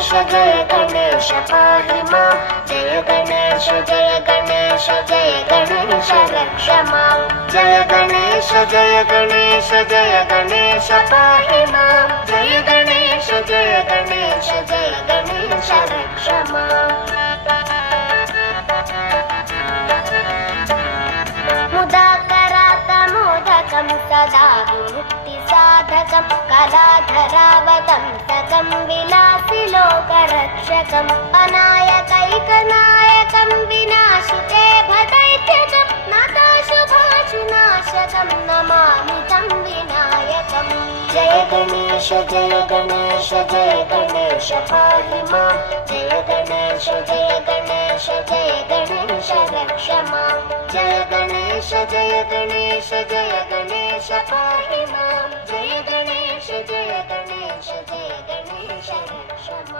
गणेश जय गणेश पाहि मां जय गणेश जय गणेश जय गणेश रक्ष मां जय गणेश जय गणेश जय गणेश पाहि मां जय गणेश जय गणेश जय गणेश रक्ष मां मुदाकरातमोदकं सदा विमुक्तिसाधकं कलाधरावतंसकं विलासिलोकरक्षकम् अनायकैकनायकं विनाशिते भदैत्यकं नाथाशुभाशुनाशकं नमामि तं विनायकम् जय गणेश जय गणेश जय गणेश पाहि मां जय गणेश जय गणेश जय गणेश रक्ष मां जय गणेश जय गणेश जय गणेश पाहि मां जय